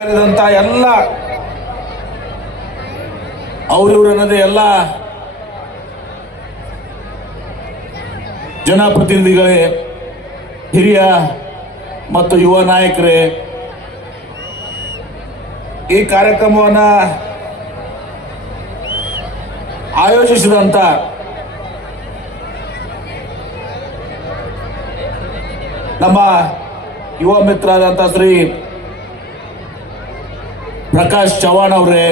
ಎಲ್ಲ ಅವರಿವರನ್ನದೇ ಎಲ್ಲ ಜನಪ್ರತಿನಿಧಿಗಳೇ, ಹಿರಿಯ ಮತ್ತು ಯುವ ನಾಯಕರೇ, ಈ ಕಾರ್ಯಕ್ರಮವನ್ನು ಆಯೋಜಿಸಿದಂತ ನಮ್ಮ ಯುವ ಮಿತ್ರರಾದಂಥ ಶ್ರೀ ಪ್ರಕಾಶ್ ಚವ್ಹಾಣ್ ಅವರೇ,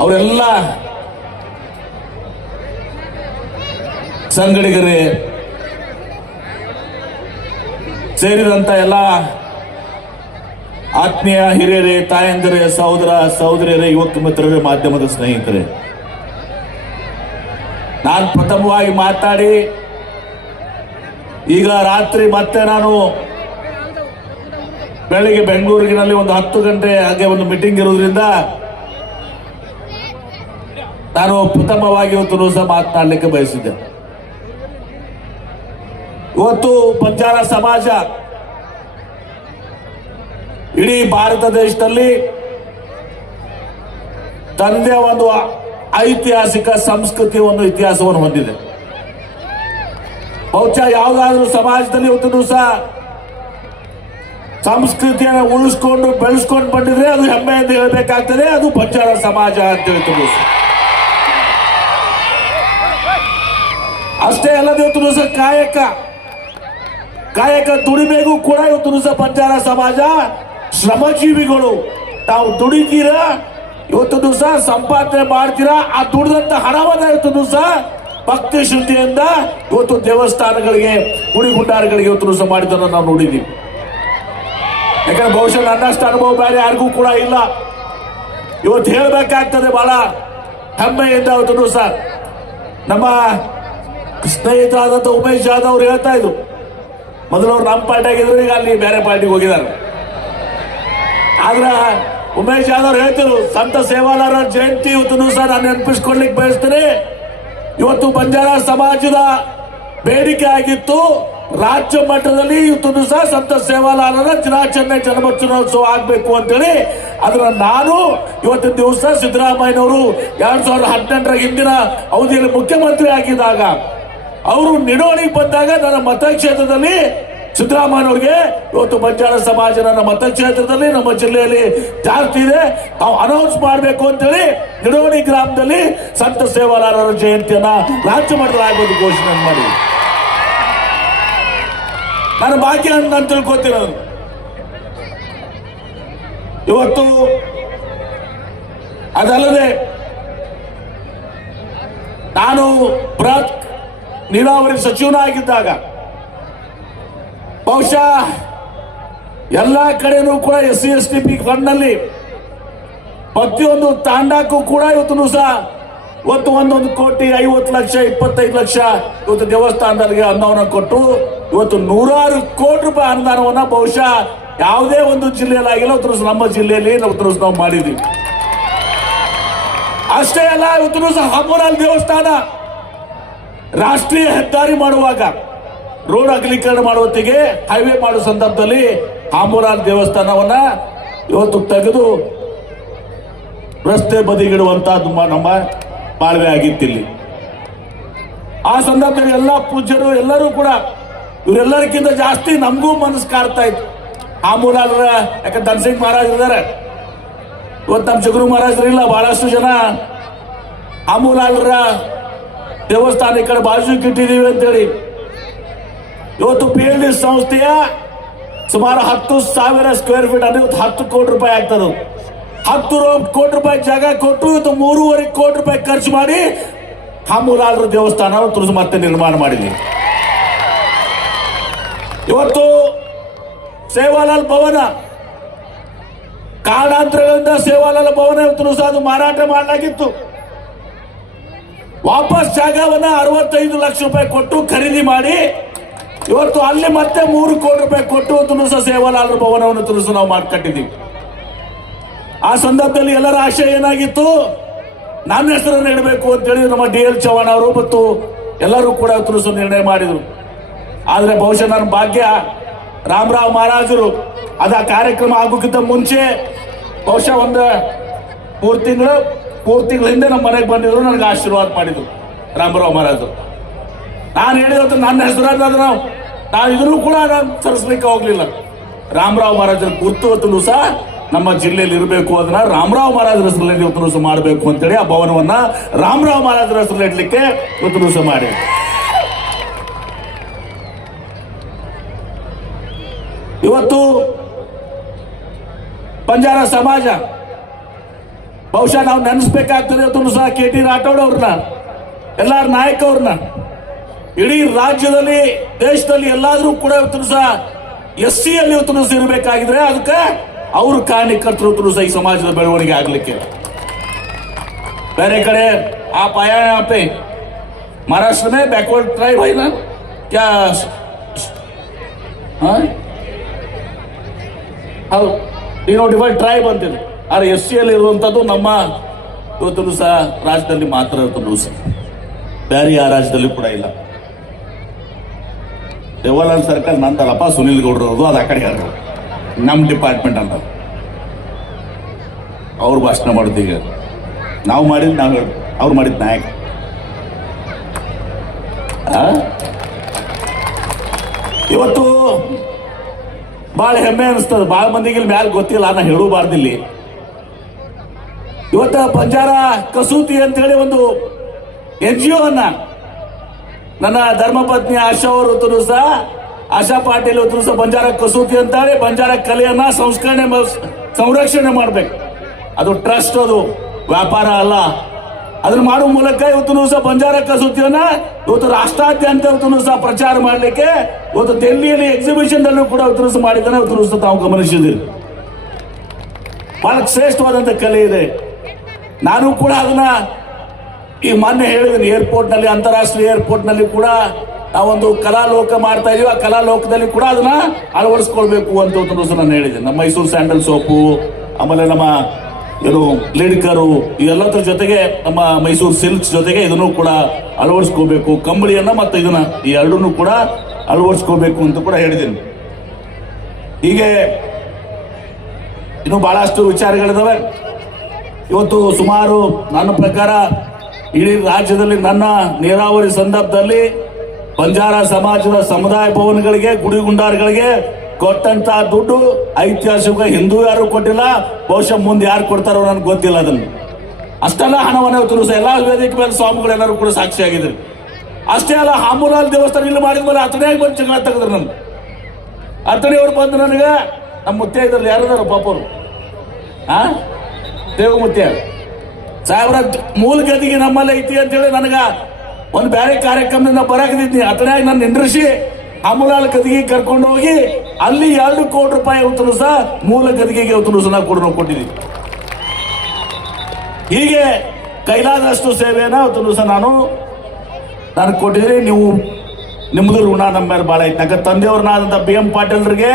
ಅವರೆಲ್ಲ ಸಂಗಡಿಗರೇ ಸೇರಿದಂತ ಎಲ್ಲ ಆತ್ಮೀಯ ಹಿರಿಯರೇ, ತಾಯಂದಿರೇ, ಸಹೋದರ ಸಹೋದರಿಯರೇ, ಯುವಕ ಮಿತ್ರರೇ, ಮಾಧ್ಯಮದ ಸ್ನೇಹಿತರೆ, ನಾನು ಪ್ರಥಮವಾಗಿ ಮಾತಾಡಿ ಈಗ ರಾತ್ರಿ ಮತ್ತೆ ನಾನು ಬೆಳಿಗ್ಗೆ ಬೆಂಗಳೂರಿನಲ್ಲಿ ಒಂದು 10 ಗಂಟೆ ಹಾಗೆ ಒಂದು ಮೀಟಿಂಗ್ ಇರೋದ್ರಿಂದ ನಾನು ಪ್ರಥಮವಾಗಿ ಇವತ್ತು ಸಹ ಮಾತನಾಡಲಿಕ್ಕೆ ಬಯಸಿದ್ದೆ. ಇವತ್ತು ಬಂಜಾರ ಸಮಾಜ ಇಡೀ ಭಾರತ ದೇಶದಲ್ಲಿ ತಂದೆ ಒಂದು ಐತಿಹಾಸಿಕ ಸಂಸ್ಕೃತಿ, ಒಂದು ಇತಿಹಾಸವನ್ನು ಹೊಂದಿದೆ. ಬಹುಶಃ ಯಾವುದಾದ್ರೂ ಸಮಾಜದಲ್ಲಿ ಇವತ್ತು ಸಹ ಸಂಸ್ಕೃತಿಯನ್ನು ಉಳಿಸ್ಕೊಂಡು ಬೆಳೆಸ್ಕೊಂಡು ಬಂದಿದ್ರೆ ಅದು ಹೆಮ್ಮೆಯಿಂದ ಹೇಳಬೇಕಾಗ್ತದೆ, ಅದು ಬಂಜಾರ ಸಮಾಜ ಅಂತ ಹೇಳ್ತೀವಿ. ಅಷ್ಟೇ ಅಲ್ಲದೆ ಇವತ್ತು ಸಹ ಕಾಯಕ ದುಡಿಮೆಗೂ ಕೂಡ ಇವತ್ತು ಸಹ ಬಂಜಾರ ಸಮಾಜ ಶ್ರಮಜೀವಿಗಳು. ತಾವು ದುಡಿತೀರಾ, ಇವತ್ತು ಸಹ ಸಂಪಾದನೆ ಮಾಡ್ತೀರಾ, ಆ ದುಡಿದಂತ ಹಣವನ್ನ ಇವತ್ತು ಸಹ ಭಕ್ತಿ ಶ್ರದ್ಧೆಯಿಂದ ಇವತ್ತು ದೇವಸ್ಥಾನಗಳಿಗೆ, ಗುಡಿ ಗುಂಡಾರಗಳಿಗೆ ಇವತ್ತು ಸಹ ಮಾಡಿದ್ದನ್ನು ನಾವು ನೋಡಿದ್ದೀವಿ. ಯಾಕಂದ್ರೆ ಬಹುಶಃ ನನ್ನಷ್ಟು ಅನುಭವ ಬೇರೆ ಯಾರಿಗೂ ಕೂಡ ಇಲ್ಲ. ಇವತ್ತು ಹೇಳಬೇಕಾಗ್ತದೆ ಬಹಳ ಹೆಮ್ಮೆಯಿಂದ. ಇವತ್ತು ಸಹ ನಮ್ಮ ಸ್ನೇಹಿತರಾದಂಥ ಉಮೇಶ್ ಜಾಧವ್ ಅವರು ಹೇಳ್ತಾ ಇದ್ರು, ಮೊದಲು ಅವ್ರು ನಮ್ಮ ಪಾರ್ಟಿ ಆಗಿದ್ರು, ಈಗ ಅಲ್ಲಿ ಬೇರೆ ಪಾರ್ಟಿಗೆ ಹೋಗಿದ್ದಾರೆ. ಆದ್ರೆ ಉಮೇಶ್ ಜಾಧವ್ ಹೇಳ್ತಿದ್ರು, ಸಂತ ಸೇವಾಲಾರ ಜಯಂತಿ ಇವತ್ತು ಸಹ ನಾನು ನೆನಪಿಸ್ಕೊಳ್ಲಿಕ್ಕೆ ಬಯಸ್ತೇನೆ. ಇವತ್ತು ಬಂಜಾರ ಸಮಾಜದ ಬೇಡಿಕೆ ಆಗಿತ್ತು, ರಾಜ್ಯ ಮಟ್ಟದಲ್ಲಿ ಇವತ್ತು ಸಹ ಸಂತ ಸೇವಾಲಾಲರ ದಿನಾಚರಣೆ ಜನ್ಮೋತ್ಸವ ಆಗ್ಬೇಕು ಅಂತೇಳಿ. ಅದನ್ನ ನಾನು ಇವತ್ತಿನ ದಿವಸ ಸಿದ್ದರಾಮಯ್ಯನವರು 2018 ಹಿಂದಿನ ಅವಧಿಯಲ್ಲಿ ಮುಖ್ಯಮಂತ್ರಿ ಆಗಿದ್ದಾಗ ಅವರು ನಿಡೋಣಿಗೆ ಬಂದಾಗ ನನ್ನ ಮತಕ್ಷೇತ್ರದಲ್ಲಿ ಸಿದ್ದರಾಮಯ್ಯನವ್ರಿಗೆ ಇವತ್ತು ಬಂಜಾರ ಸಮಾಜ ನನ್ನ ಮತಕ್ಷೇತ್ರದಲ್ಲಿ ನಮ್ಮ ಜಿಲ್ಲೆಯಲ್ಲಿ ಜಾಸ್ತಿ ಇದೆ, ನಾವು ಅನೌನ್ಸ್ ಮಾಡಬೇಕು ಅಂತೇಳಿ ನಿಡೋಣಿ ಗ್ರಾಮದಲ್ಲಿ ಸಂತ ಸೇವಾಲಾಲರ ಜಯಂತಿಯನ್ನ ರಾಜ್ಯ ಮಟ್ಟದಲ್ಲಿ ಆಗೋದು ಘೋಷಣೆ ಮಾಡಿ ನಾನು ಬಾಕಿ ಅಂತ ತಿಳ್ಕೊತಿರೋದು. ಇವತ್ತು ಅದಲ್ಲದೆ ನಾನು ಬೃಹತ್ ನೀರಾವರಿ ಸಚಿವನಾಗಿದ್ದಾಗ ಬಹುಶಃ ಎಲ್ಲ ಕಡೆನೂ ಕೂಡ SC/ST ಫಂಡ್ ನಲ್ಲಿ ಪ್ರತಿಯೊಂದು ತಾಂಡಕ್ಕೂ ಕೂಡ ಇವತ್ತು ಸಹ ಇವತ್ತು 1 ಕೋಟಿ 50 ಲಕ್ಷ 25 ಲಕ್ಷ ಇವತ್ತು ದೇವಸ್ಥಾನಗಳಿಗೆ ಅನುದಾನ ಕೊಟ್ಟು ಇವತ್ತು 100 ಕೋಟಿ ರೂಪಾಯಿ ಅನುದಾನವನ್ನ ಬಹುಶಃ ಯಾವುದೇ ಒಂದು ಜಿಲ್ಲೆಯಲ್ಲಿ ಆಗಿಲ್ಲ, ಇವತ್ತು ನಮ್ಮ ಜಿಲ್ಲೆಯಲ್ಲಿ ನಾವು ಮಾಡಿದ್ವಿ. ಅಷ್ಟೇ ಅಲ್ಲ, ಇವತ್ತು ಸಹ ಹಾಮೂರಾಲ್ ದೇವಸ್ಥಾನ ರಾಷ್ಟ್ರೀಯ ಹೆದ್ದಾರಿ ಮಾಡುವಾಗ, ರೋಡ್ ಅಗಲೀಕರಣ ಮಾಡುವತ್ತಿಗೆ, ಹೈವೇ ಮಾಡುವ ಸಂದರ್ಭದಲ್ಲಿ ಹಾಮೂರಾಲ್ ದೇವಸ್ಥಾನವನ್ನ ಇವತ್ತು ತೆಗೆದು ರಸ್ತೆ ಬದಿಗಿಡುವಂತಹದ್ದು ನಮ್ಮ ಬಾಳ್ವೆ ಆಗಿತ್ತಿಲ್ಲಿ. ಆ ಸಂದರ್ಭದಲ್ಲಿ ಎಲ್ಲ ಪೂಜ್ಯರು ಎಲ್ಲರೂ ಕೂಡ ಇವರೆಲ್ಲರಿಗಿಂತ ಜಾಸ್ತಿ ನಮಗೂ ಮನಸ್ಸು ಕಾಡ್ತಾ ಇತ್ತು. ಹಾಮೂಲಾಲ್ರ, ಯಾಕಂದ್ರೆ ಧನ್ಸಿಂಗ್ ಮಹಾರಾಜ್ ಇದ್ದಾರೆ, ಇವತ್ತು ನಮ್ಮ ಜಗರು ಮಹಾರಾಜರಿಲ್ಲ, ಬಹಳಷ್ಟು ಜನ ಹಾಮೂಲಾಲ್ರ ದೇವಸ್ಥಾನ ಈ ಕಡೆ ಬಾಜುಗೆ ಇಟ್ಟಿದ್ದೀವಿ ಅಂತೇಳಿ ಇವತ್ತು PLD ಸಂಸ್ಥೆಯ ಸುಮಾರು 10,000 ಸ್ಕ್ವೇರ್ ಫೀಟ್ ಅಂದ್ರೆ 10 ಕೋಟಿ ರೂಪಾಯಿ ಆಗ್ತದೆ. 10 ಕೋಟಿ ರೂಪಾಯಿ ಜಾಗ ಕೊಟ್ಟು ಇವತ್ತು 3.5 ಕೋಟಿ ರೂಪಾಯಿ ಖರ್ಚು ಮಾಡಿ ಹಾಮೂಲಾಲ್ರ ದೇವಸ್ಥಾನ ಮತ್ತೆ ನಿರ್ಮಾಣ ಮಾಡಿದ್ವಿ. ಇವತ್ತು ಸೇವಾಲಾಲ್ ಭವನ ಕಾರಣಾಂತರಗಳಿಂದ ಸೇವಾಲಾಲ್ ಭವನ ಇವತ್ತು ಸಹ ಅದು ಮಾರಾಟ ಮಾಡಲಾಗಿತ್ತು. ವಾಪಸ್ ಜಾಗವನ್ನ 65 ಲಕ್ಷ ರೂಪಾಯಿ ಕೊಟ್ಟು ಖರೀದಿ ಮಾಡಿ ಇವತ್ತು ಅಲ್ಲಿ ಮತ್ತೆ 3 ಕೋಟಿ ರೂಪಾಯಿ ಕೊಟ್ಟು ಇವತ್ತು ಸಹ ಸೇವಾಲಾಲ್ ಭವನವನ್ನು ನಾವು ಮಾಡ್ಕಟ್ಟಿದ್ದೀವಿ. ಆ ಸಂದರ್ಭದಲ್ಲಿ ಎಲ್ಲರ ಆಶಯ ಏನಾಗಿತ್ತು, ನನ್ನ ಹೆಸರನ್ನು ಇಡಬೇಕು ಅಂತೇಳಿ ನಮ್ಮ DL ಚವ್ಹಾಣ್ ಅವರು ಮತ್ತು ಎಲ್ಲರೂ ಕೂಡ ಇವತ್ತು ನಿರ್ಣಯ ಮಾಡಿದರು. ಆದರೆ ಬಹುಶಃ ನನ್ನ ಭಾಗ್ಯ ರಾಮರಾವ್ ಮಹಾರಾಜರು ಅದ ಕಾರ್ಯಕ್ರಮ ಆಗೋಕ್ಕಿಂತ ಮುಂಚೆ ಬಹುಶಃ ಒಂದು 3 ತಿಂಗಳ ಹಿಂದೆ ನಮ್ಮ ಮನೆಗೆ ಬಂದಿದ್ರು, ನನಗೆ ಆಶೀರ್ವಾದ ಮಾಡಿದ್ರು ರಾಮರಾವ್ ಮಹಾರಾಜರು. ನಾನು ಹೇಳಿದ ನನ್ನ ಹೆಸರಾದ ನಾವು ಇದನ್ನು ಕೂಡ ನಾನು ಸರಿಸ್ಲಿಕ್ಕೆ ಹೋಗ್ಲಿಲ್ಲ. ರಾಮರಾವ್ ಮಹಾರಾಜರ ಗುರ್ತು ಹೊತ್ತು ಸಹ ನಮ್ಮ ಜಿಲ್ಲೆಯಲ್ಲಿ ಇರಬೇಕು, ಅದನ್ನ ರಾಮರಾವ್ ಮಹಾರಾಜರ ಹೆಸರಲ್ಲಿ ಇವತ್ತು ಸಹ ಮಾಡಬೇಕು ಅಂತೇಳಿ ಆ ಭವನವನ್ನ ರಾಮರಾವ್ ಮಹಾರಾಜರ ಹೆಸರಲ್ಲಿ ಇಡ್ಲಿಕ್ಕೆ ಇವತ್ತು ಸಹ ಮಾಡಿ. ಇವತ್ತು ಬಂಜಾರ ಸಮಾಜ ಬಹುಶಃ ನಾವು ನೆನೆಸ್ಬೇಕಾಗ್ತದೆ ಇವತ್ತು ಸಹ ಕೆ ಟಿ ರಾಠೋಡ್ ಅವ್ರನ್ನ, ಎಲ್ಲಾರ ನಾಯಕ ಅವ್ರನ್ನ. ಇಡೀ ರಾಜ್ಯದಲ್ಲಿ ದೇಶದಲ್ಲಿ ಎಲ್ಲಾದ್ರೂ ಕೂಡ ಇವತ್ತು ಸಹ SC ಅಲ್ಲಿ ಇವತ್ತು ಸಹ ಇರಬೇಕಾಗಿದ್ರೆ ಅದಕ್ಕೆ ಅವರು ಕಾರಣಕರ್ತರು ಸಹ ಈ ಸಮಾಜದ ಬೆಳವಣಿಗೆ ಆಗ್ಲಿಕ್ಕೆ. ಬೇರೆ ಕಡೆ आप आया यहाँ पे महाराष्ट्र में बैकवर्ड ट्राइब है ना क्या? ಹೌದು, ಡಿನೋಟಿಫೈಡ್ ಟ್ರೈಬ್ ಅಂತಿದೆ. ಆದ್ರೆ SC ಅಲ್ಲಿ ಇರುವಂತದ್ದು ನಮ್ಮ ಇವತ್ತು ಸಹ ರಾಜ್ಯದಲ್ಲಿ ಮಾತ್ರ ಇವತ್ತು ಸಹ, ಬೇರೆ ಯಾವ ರಾಜ್ಯದಲ್ಲಿ ಕೂಡ ಇಲ್ಲ. ದೇವಾಲಯ ಸರ್ಕಾರ ನಂದಲ್ಲಪ್ಪ, ಸುನಿಲ್ ಗೌಡ್ರವ್ರದು, ಅದು ಆ ಕಡೆ ಹೇಳಿದ್ರು ನಮ್ಮ ಡಿಪಾರ್ಟ್ಮೆಂಟ್ ಅಂತ ಅವ್ರು ಭಾಷಣ ಮಾಡಿದ್ದೀಗ ನಾವು ಮಾಡಿದ್ ನಾವು ಹೇಳಿ ಅವ್ರು ಮಾಡಿದ ನಾಯಕ. ಇವತ್ತು ಬಹಳ ಹೆಮ್ಮೆ ಅನಿಸ್ತದೆ. ಬಹಳ ಮಂದಿಗೆ ಮ್ಯಾಲ ಗೊತ್ತಿಲ್ಲ, ನಾ ಹೇಳಬಾರ್ದಿಲ್ಲಿ. ಇವತ್ತ ಬಂಜಾರ ಕಸೂತಿ ಅಂತೇಳಿ ಒಂದು NGO ಅನ್ನ ನನ್ನ ಧರ್ಮಪತ್ನಿ ಆಶಾ ಅವರು ಸಹ, ಆಶಾ ಪಾಟೀಲ್ ಹೊತ್ತು ಸಹ ಬಂಜಾರ ಕಸೂತಿ ಅಂತಾರೆ ಬಂಜಾರ ಕಲೆಯನ್ನ ಸಂರಕ್ಷಣೆ ಮಾಡ್ಬೇಕು. ಅದು ಟ್ರಸ್ಟ್, ಅದು ವ್ಯಾಪಾರ ಅಲ್ಲ. ಅದನ್ನ ಮಾಡುವ ಮೂಲಕ ಇವತ್ತು ಸಹ ಬಂಜಾರ ಕಸೂತಿಯನ್ನ ಇವತ್ತು ರಾಷ್ಟ್ರಾದ್ಯಂತ ಇವತ್ತು ಸಹ ಪ್ರಚಾರ ಮಾಡಲಿಕ್ಕೆ ಇವತ್ತು ದೆಹಲಿಯಲ್ಲಿ ಎಕ್ಸಿಬಿಷನ್ ಅಲ್ಲೂ ಕೂಡ ಇವತ್ತು ಸಹ ಮಾಡಿದ್ದಾನೆ. ಇವತ್ತು ಸಹ ತಾವು ಗಮನಿಸಿದಿರಿ. ಬಹಳ ಶ್ರೇಷ್ಠವಾದಂತ ಕಲೆ ಇದೆ. ನಾನು ಕೂಡ ಅದನ್ನ ಈ ಮೊನ್ನೆ ಹೇಳಿದ್ದೀನಿ, ಏರ್ಪೋರ್ಟ್ ನಲ್ಲಿ, ಅಂತಾರಾಷ್ಟ್ರೀಯ ಏರ್ಪೋರ್ಟ್ ನಲ್ಲಿ ಕೂಡ ನಾವೊಂದು ಕಲಾಲೋಕ ಮಾಡ್ತಾ ಇದೀವಿ. ಆ ಕಲಾಲೋಕದಲ್ಲಿ ಕೂಡ ಅದನ್ನ ಅಳವಡಿಸ್ಕೊಳ್ಬೇಕು ಅಂತ ನಾನು ಹೇಳಿದೆ. ನಮ್ಮ ಮೈಸೂರು ಸ್ಯಾಂಡಲ್ ಸೋಪು, ಆಮೇಲೆ ನಮ್ಮ ಏನು ಲಿಡ್ಕರು, ಇವೆಲ್ಲದ್ರ ಜೊತೆಗೆ ನಮ್ಮ ಮೈಸೂರು ಸಿಲ್ಕ್ಸ್ ಜೊತೆಗೆ ಇದನ್ನು ಕೂಡ ಅಳವಡಿಸ್ಕೋಬೇಕು. ಕಂಬಳಿಯನ್ನ ಮತ್ತು ಇದನ್ನ ಈ ಎರಡನ್ನೂ ಕೂಡ ಅಳವಡಿಸ್ಕೋಬೇಕು ಅಂತ ಕೂಡ ಹೇಳಿದ್ದೀನಿ. ಹೀಗೆ ಇನ್ನು ಬಹಳಷ್ಟು ವಿಚಾರಗಳಿದಾವೆ. ಇವತ್ತು ಸುಮಾರು ನನ್ನ ಪ್ರಕಾರ ಇಡೀ ರಾಜ್ಯದಲ್ಲಿ ನನ್ನ ನೀರಾವರಿ ಸಂದರ್ಭದಲ್ಲಿ ಬಂಜಾರ ಸಮಾಜದ ಸಮುದಾಯ ಭವನಗಳಿಗೆ, ಗುಡಿ ಗುಂಡಾರಗಳಿಗೆ ಕೊಟ್ಟಂತ ದುಡ್ಡು ಐತಿಹಾಸಿಕ ಹಿಂದೂ ಯಾರು ಕೊಟ್ಟಿಲ್ಲ, ಬಹುಶಃ ಮುಂದೆ ಯಾರು ಕೊಡ್ತಾರೋ ನನಗೆ ಗೊತ್ತಿಲ್ಲ. ಅದನ್ನು ಅಷ್ಟೆಲ್ಲ ಹಣವನ್ನು ಇವತ್ತು ಎಲ್ಲ ವೇದಿಕೆ ಮೇಲೆ ಸ್ವಾಮಿಗಳೆಲ್ಲರೂ ಕೂಡ ಸಾಕ್ಷಿಯಾಗಿದ್ರು. ಅಷ್ಟೇ ಅಲ್ಲ, ಹಾಮೂಲಾಲ್ ದೇವಸ್ಥಾನ ಇಲ್ಲಿ ಮಾಡಿದ್ಮೇಲೆ ಅತನಿಯಾಗಿ ಬಂದು ಜಗಳ ತೆಗೆದ್ರು. ನನ್ನ ಅತನಿಯವ್ರು ಬಂದು ನನಗೆ ನಮ್ಮ ಮುತ್ಯ ಇದ್ರಲ್ಲಿ ಯಾರದಾರ ಪಾಪರು ದೇವಮುತ್ಯ ಸಾಹೇಬ್ರ ಮೂಲ ಗದಿಗೆ ನಮ್ಮಲ್ಲಿ ಐತಿ ಅಂತೇಳಿ ನನಗ ಒಂದು ಬೇರೆ ಕಾರ್ಯಕ್ರಮದಿಂದ ಬರಾಕದಿದ್ನಿ. ಅತನಾಗಿ ನಾನು ನಿಂದ್ರಿಸಿ ಹಾಮೂಲಾಲ್ ಗದಿಗೆ ಕರ್ಕೊಂಡು ಹೋಗಿ ಅಲ್ಲಿ 2 ಕೋಟಿ ರೂಪಾಯಿ ಇವತ್ತು ಸಹ ಮೂಲ ಗದಿಗೆಗೆ ಇವತ್ತು ಸಹ ನಾವು ಕೊಟ್ಟಿದ್ದೀವಿ. ಹೀಗೆ ಕೈಲಾದಷ್ಟು ಸೇವೆಯನ್ನ ಇವತ್ತು ಸಹ ನಾನು ಕೊಟ್ಟಿದ್ದೀನಿ. ನೀವು ನಿಮ್ಮದು ಋಣ ನಮ್ಮ ಮೇಲೆ ಭಾಳ ಐತೆ. ಯಾಕೆ ತಂದೆಯವ್ರನ್ನಾದಂಥ BM ಪಾಟೀಲ್ರಿಗೆ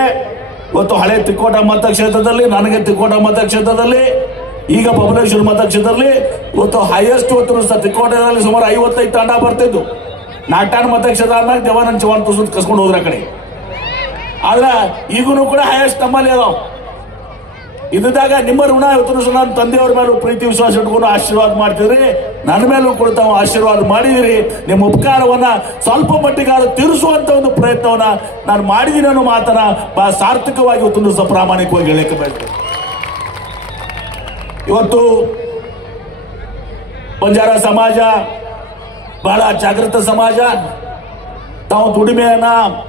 ಇವತ್ತು ಹಳೆ ತಿಕೋಟ ಮತಕ್ಷೇತ್ರದಲ್ಲಿ, ನನಗೆ ತಿಕೋಟ ಮತಕ್ಷೇತ್ರದಲ್ಲಿ, ಈಗ ಬಬಲೇಶ್ವರ ಮತಕ್ಷೇತ್ರದಲ್ಲಿ ಇವತ್ತು ಹೈಯೆಸ್ಟ್ ಇವತ್ತು ಸಹ ತಿಕೋಟದಲ್ಲಿ ಸುಮಾರು 55 ತಂಡ ಬರ್ತಿದ್ದು. ನಾಟಾಣ ಮತಕ್ಷೇತ್ರ ಅಂದಾಗ ದೇವಾನಂದ ಚವ್ಹಾಣ್ ತುಸು ಕಸ್ಕೊಂಡು ಹೋದ್ರ ಆ ಕಡೆ. ಆದ್ರೆ ಈಗೂ ಕೂಡ ಹೈಯೆಸ್ಟ್ ನಮ್ಮಲ್ಲಿ ಅದಾವ. ಇದ್ದಾಗ ನಿಮ್ಮ ಋಣ ಇವತ್ತು ಸಹ ನನ್ನ ತಂದೆಯವ್ರ ಮೇಲೂ ಪ್ರೀತಿ ವಿಶ್ವಾಸ ಇಟ್ಕೊಂಡು ಆಶೀರ್ವಾದ ಮಾಡ್ತಿದ್ರಿ. ನನ್ನ ಮೇಲೂ ಕೂಡ ತಾವು ಆಶೀರ್ವಾದ ಮಾಡಿದಿರಿ. ನಿಮ್ಮ ಉಪಕಾರವನ್ನ ಸ್ವಲ್ಪ ಮಟ್ಟಿಗಾರು ತೀರಿಸುವಂತ ಒಂದು ಪ್ರಯತ್ನವನ್ನ ನಾನು ಮಾಡಿದ್ದೀನಿ ಅನ್ನೋ ಮಾತನ್ನ ಬಹಳ ಸಾರ್ಥಕವಾಗಿ ಇವತ್ತು ಸಹ ಪ್ರಾಮಾಣಿಕವಾಗಿ ಹೇಳಕ್ಕೆ ಬಯಸ್ತೇನೆ. ಇವತ್ತು ಬಂಜಾರ ಸಮಾಜ ಬಹಳ ಜಾಗೃತ ಸಮಾಜ. ತಾವು ದುಡಿಮೆಯನ್ನ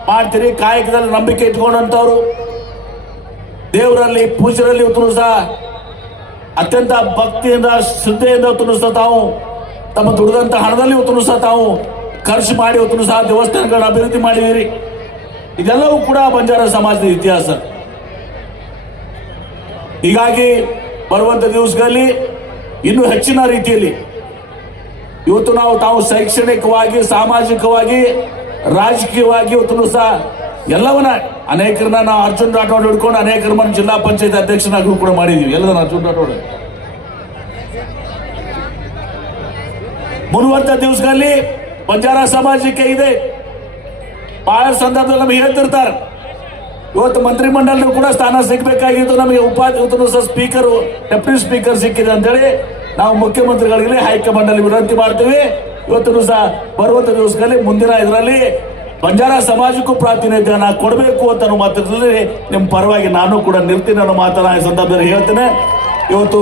ಮಾಡ್ತೀರಿ, ಕಾಯಕದಲ್ಲಿ ನಂಬಿಕೆ ಇಟ್ಕೊಂಡಂತವ್ರು, ದೇವರಲ್ಲಿ ಪೂಜರಲ್ಲಿ ಇವತ್ತು ಸಹ ಅತ್ಯಂತ ಭಕ್ತಿಯಿಂದ ಶ್ರದ್ಧೆಯಿಂದ ಇವತ್ತು ಸಹ ತಾವು ತಮ್ಮ ದುಡಿದಂತ ಹಣದಲ್ಲಿ ಇವತ್ತು ಸಹ ತಾವು ಖರ್ಚು ಮಾಡಿ ಇವತ್ತು ಸಹ ದೇವಸ್ಥಾನಗಳನ್ನ ಅಭಿವೃದ್ಧಿ ಮಾಡಿದಿರಿ. ಇದೆಲ್ಲವೂ ಕೂಡ ಬಂಜಾರ ಸಮಾಜದ ಇತಿಹಾಸ. ಹೀಗಾಗಿ ಬರುವಂತ ದಿವಸಗಳಲ್ಲಿ ಇನ್ನೂ ಹೆಚ್ಚಿನ ರೀತಿಯಲ್ಲಿ ಇವತ್ತು ತಾವು ಶೈಕ್ಷಣಿಕವಾಗಿ, ಸಾಮಾಜಿಕವಾಗಿ, ರಾಜಕೀಯವಾಗಿ ಇವತ್ತು ಸಹ ಎಲ್ಲವನ್ನ ಅನೇಕರನ್ನ ನಾವು ಅರ್ಜುನ್ ರಾಠೋಡ್ ಹಿಡ್ಕೊಂಡು ಅನೇಕರ ಜಿಲ್ಲಾ ಪಂಚಾಯತ್ ಅಧ್ಯಕ್ಷನಾಗಿ ಕೂಡ ಮಾಡಿದೀವಿ. ಎಲ್ಲದನ್ನ ಅರ್ಜುನ್ ರಾಠೋಡ್ ಬರುವಂತ ದಿವಸಗಳಲ್ಲಿ ಬಂಜಾರ ಸಮಾಜಕ್ಕೆ ಇದೆ. ಬಹಳ ಸಂದರ್ಭದಲ್ಲಿ ನಮಗೆ ಹೇಳ್ತಿರ್ತಾರೆ, ಇವತ್ತು ಮಂತ್ರಿಮಂಡಲ ಕೂಡ ಸ್ಥಾನ ಸಿಗಬೇಕಾಗಿತ್ತು ನಮಗೆ. ಇವತ್ತು ಸಹ ಸ್ಪೀಕರು ಡೆಪ್ಯೂಟಿ ಸ್ಪೀಕರ್ ಸಿಕ್ಕಿದೆ ಅಂತೇಳಿ ನಾವು ಮುಖ್ಯಮಂತ್ರಿಗಳಿಗೆ ಹೈಕಮಾಂಡಲ್ಲಿ ವಿನಂತಿ ಮಾಡ್ತೀವಿ. ಇವತ್ತು ಸಹ ಬರುವಂತ ದಿವಸಗಳಲ್ಲಿ ಮುಂದಿನ ಇದರಲ್ಲಿ ಬಂಜಾರ ಸಮಾಜಕ್ಕೂ ಪ್ರಾತಿನಿಧ್ಯನ ಕೊಡಬೇಕು ಅಂತ ಮಾತಾಡಿದ್ರೆ ನಿಮ್ಮ ಪರವಾಗಿ ನಾನು ಕೂಡ ನಿಲ್ತೀನಿ ಅನ್ನೋ ಮಾತನ್ನ ಈ ಸಂದರ್ಭದಲ್ಲಿ ಹೇಳ್ತೇನೆ. ಇವತ್ತು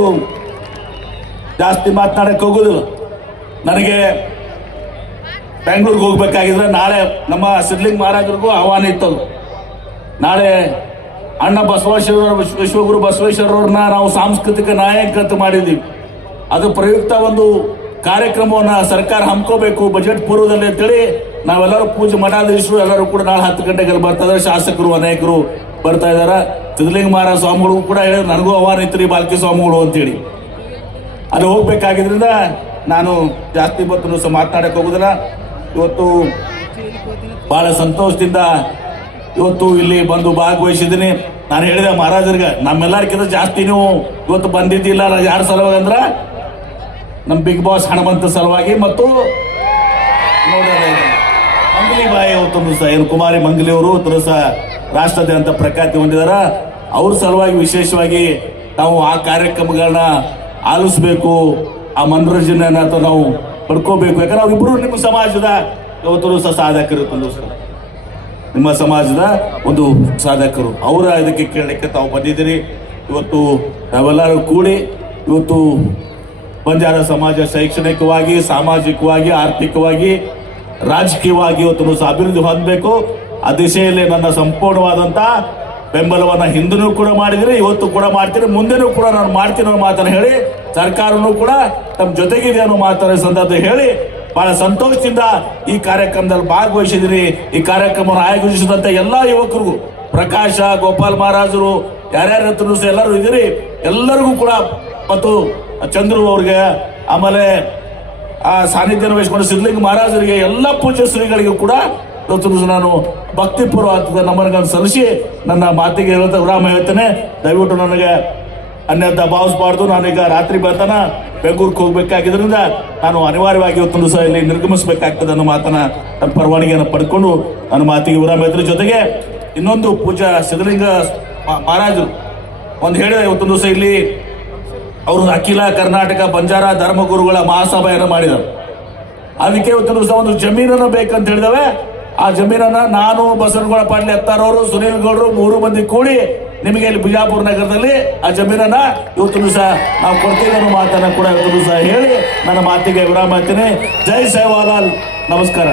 ಜಾಸ್ತಿ ಮಾತನಾಡಕ್ಕೆ ಹೋಗೋದಿಲ್ಲ. ನನಗೆ ಬೆಂಗಳೂರಿಗೆ ಹೋಗ್ಬೇಕಾಗಿದ್ರೆ ನಾಳೆ ನಮ್ಮ ಸಿದ್ಧಲಿಂಗ ಮಹಾರಾಜರಿಗೂ ಆಹ್ವಾನ ಇತ್ತು. ನಾಳೆ ಅಣ್ಣ ಬಸವೇಶ್ವರ ವಿಶ್ವಗುರು ಬಸವೇಶ್ವರವ್ರನ್ನ ನಾವು ಸಾಂಸ್ಕೃತಿಕ ನಾಯಕ ಅಂತ ಮಾಡಿದ್ದೀವಿ. ಅದು ಪ್ರಯುಕ್ತ ಒಂದು ಕಾರ್ಯಕ್ರಮವನ್ನು ಸರ್ಕಾರ ಹಮ್ಮಿಕೋಬೇಕು ಬಜೆಟ್ ಪೂರ್ವದಲ್ಲಿ ಅಂತೇಳಿ ನಾವೆಲ್ಲರೂ ಪೂಜೆ ಮಠಾಧೀಶರು ಎಲ್ಲರೂ ಕೂಡ ನಾಳೆ 10 ಗಂಟೆಗೆ ಬರ್ತಾ ಇದ್ದಾರೆ. ಶಾಸಕರು ಅನೇಕರು ಬರ್ತಾ ಇದ್ದಾರೆ. ಸಿದ್ಧಲಿಂಗ ಮಹಾರಾಜ ಸ್ವಾಮಿಗಳು ಕೂಡ ಹೇಳಿದ್ರು ನನಗೂ ಆಹ್ವಾನ ಇತ್ತು ರೀ ಬಾಲ್ಕಿ ಸ್ವಾಮಿಗಳು ಅಂತೇಳಿ. ಅಲ್ಲಿ ಹೋಗ್ಬೇಕಾಗಿದ್ರಿಂದ ನಾನು ಜಾಸ್ತಿ ಹೊತ್ತು ಸಹ ಮಾತನಾಡಕ್ಕೆ ಹೋಗುದಿಲ್ಲ. ಇವತ್ತು ಬಹಳ ಸಂತೋಷದಿಂದ ಇವತ್ತು ಇಲ್ಲಿ ಬಂದು ಭಾಗವಹಿಸಿದ್ದೀನಿ. ನಾನು ಹೇಳಿದೆ ಮಹಾರಾಜರಿಗೆ ನಮ್ಮೆಲ್ಲರಿಗಿಂತ ಜಾಸ್ತಿ ನೀವು ಇವತ್ತು ಬಂದಿದ್ದಿಲ್ಲ. ಯಾರ ಸಲುವಾಗಿ ಅಂದ್ರ ನಮ್ಮ ಬಿಗ್ ಬಾಸ್ ಹಣಮಂತ ಸಲುವಾಗಿ ಮತ್ತು ಮಂಗಲಿ ಬಾಯಿ ಅವತ್ತು ಸಹ ಏನು ಕುಮಾರಿ ಮಂಗಲಿ ಅವರು ಇವತ್ತು ಸಹ ರಾಷ್ಟ್ರಾದ್ಯಂತ ಪ್ರಖ್ಯಾತಿ ಹೊಂದಿದಾರ. ಅವ್ರ ಸಲುವಾಗಿ ವಿಶೇಷವಾಗಿ ನಾವು ಆ ಕಾರ್ಯಕ್ರಮಗಳನ್ನ ಆಲಿಸ್ಬೇಕು, ಆ ಮನೋರಂಜನೆಯನ್ನ ನಾವು ಪಡ್ಕೋಬೇಕು. ಯಾಕಂದ್ರೆ ನಾವಿಬ್ರು ನಿಮ್ಮ ಸಮಾಜದ ಇವತ್ತು ಸಹ ಸಾಧಕರು, ನಿಮ್ಮ ಸಮಾಜದ ಒಂದು ಸಾಧಕರು. ಅವರ ಇದಕ್ಕೆ ಕೇಳಲಿಕ್ಕೆ ತಾವು ಬಂದಿದ್ದೀರಿ. ಇವತ್ತು ನಾವೆಲ್ಲರೂ ಕೂಡಿ ಇವತ್ತು ಬಂಜಾರ ಸಮಾಜ ಶೈಕ್ಷಣಿಕವಾಗಿ, ಸಾಮಾಜಿಕವಾಗಿ, ಆರ್ಥಿಕವಾಗಿ, ರಾಜಕೀಯವಾಗಿ ಇವತ್ತು ಸಹ ಅಭಿವೃದ್ಧಿ ಹೊಂದಬೇಕು. ಆ ದಿಶೆಯಲ್ಲಿ ನನ್ನ ಸಂಪೂರ್ಣವಾದಂತ ಬೆಂಬಲವನ್ನ ಹಿಂದೂ ಕೂಡ ಮಾಡಿದ್ರೆ, ಇವತ್ತು ಕೂಡ ಮಾಡ್ತೀನಿ, ಮುಂದೆನೂ ಕೂಡ ನಾನು ಮಾಡ್ತೀನಿ ಅನ್ನೋ ಮಾತನ್ನು ಹೇಳಿ ಸರ್ಕಾರನೂ ಕೂಡ ತಮ್ಮ ಜೊತೆಗಿದೆ ಅನ್ನೋ ಮಾತನ್ನ ಸಂದರ್ಭ ಹೇಳಿ ಬಹಳ ಸಂತೋಷದಿಂದ ಈ ಕಾರ್ಯಕ್ರಮದಲ್ಲಿ ಭಾಗವಹಿಸಿದಿರಿ. ಈ ಕಾರ್ಯಕ್ರಮವನ್ನು ಆಯೋಜಿಸಿದಂತ ಎಲ್ಲಾ ಯುವಕರಿಗೂ, ಪ್ರಕಾಶ, ಗೋಪಾಲ್ ಮಹಾರಾಜರು, ಯಾರ್ಯಾರ ಎಲ್ಲರೂ ಇದ್ದೀರಿ, ಎಲ್ಲರಿಗೂ ಕೂಡ ಮತ್ತು ಚಂದ್ರು ಅವ್ರಿಗೆ, ಆಮೇಲೆ ಆ ಸಾನ್ನಿಧ್ಯನ ವಹಿಸಿಕೊಂಡು ಸಿದ್ಧಲಿಂಗ ಮಹಾರಾಜರಿಗೆ, ಎಲ್ಲ ಪೂಜ್ಯ ಶ್ರೀಗಳಿಗೂ ಕೂಡ ನಾನು ಭಕ್ತಿಪೂರ್ವಕ ನಮನಗಳನ್ನು ಸಲ್ಲಿಸಿ ನನ್ನ ಮಾತಿಗೆ ವಿರಾಮ ಹೇಳ್ತೇನೆ. ದಯವಿಟ್ಟು ನನಗೆ ಅನ್ಯತಾ ಭಾವಿಸಬಾರ್ದು. ನಾನೀಗ ರಾತ್ರಿ ಬರ್ತಾನ ಬೆಂಗಳೂರಿಗೆ ಹೋಗ್ಬೇಕಾಗಿದ್ರಿಂದ ನಾನು ಅನಿವಾರ್ಯವಾಗಿ ಇವತ್ತೊಂದು ಸಹ ಇಲ್ಲಿ ನಿರ್ಗಮಿಸಬೇಕಾಗ್ತದೆ ಅನ್ನೋ ಮಾತನ್ನ ನನ್ನ ಪರವಾನಗಿಯನ್ನು ಪಡ್ಕೊಂಡು ನನ್ನ ಮಾತಿಗೆ ವಿರಾಮ ಇದ್ರ ಜೊತೆಗೆ ಇನ್ನೊಂದು ಪೂಜಾ ಸಿದ್ಧಲಿಂಗ ಮಹಾರಾಜರು ಒಂದು ಹೇಳಿದ ಇವತ್ತೊಂದು ಸಹ ಇಲ್ಲಿ ಅವರು ಅಖಿಲ ಕರ್ನಾಟಕ ಬಂಜಾರ ಧರ್ಮಗುರುಗಳ ಮಹಾಸಭೆಯನ್ನು ಮಾಡಿದರು. ಅದಕ್ಕೆ ಇವತ್ತೊಂದು ಸಹ ಒಂದು ಜಮೀನನ್ನು ಬೇಕಂತ ಹೇಳಿದವೆ. ಆ ಜಮೀನನ್ನ ನಾನು, ಬಸವನಗೌಡ ಪಾಟೀಲ್ ಎತ್ತಾರವರು, ಸುನೀಲ್ ಗೌಡರು 3 ಮಂದಿ ಕೂಡಿ ನಿಮಗೆ ಇಲ್ಲಿ ಬಿಜಾಪುರ ನಗರದಲ್ಲಿ ಆ ಜಮೀನನ್ನ ಇವತ್ತು ಸಹ ನಾವು ಕೊಡ್ತೀವಿ ಅನ್ನೋ ಮಾತನ್ನ ಕೂಡ ಇವತ್ತು ಸಹ ಹೇಳಿ ನನ್ನ ಮಾತಿಗೆ ವಿರಾಮ ಮಾಡ್ತೀನಿ. ಜೈ ಸೇವಾಲಾಲ್, ನಮಸ್ಕಾರ.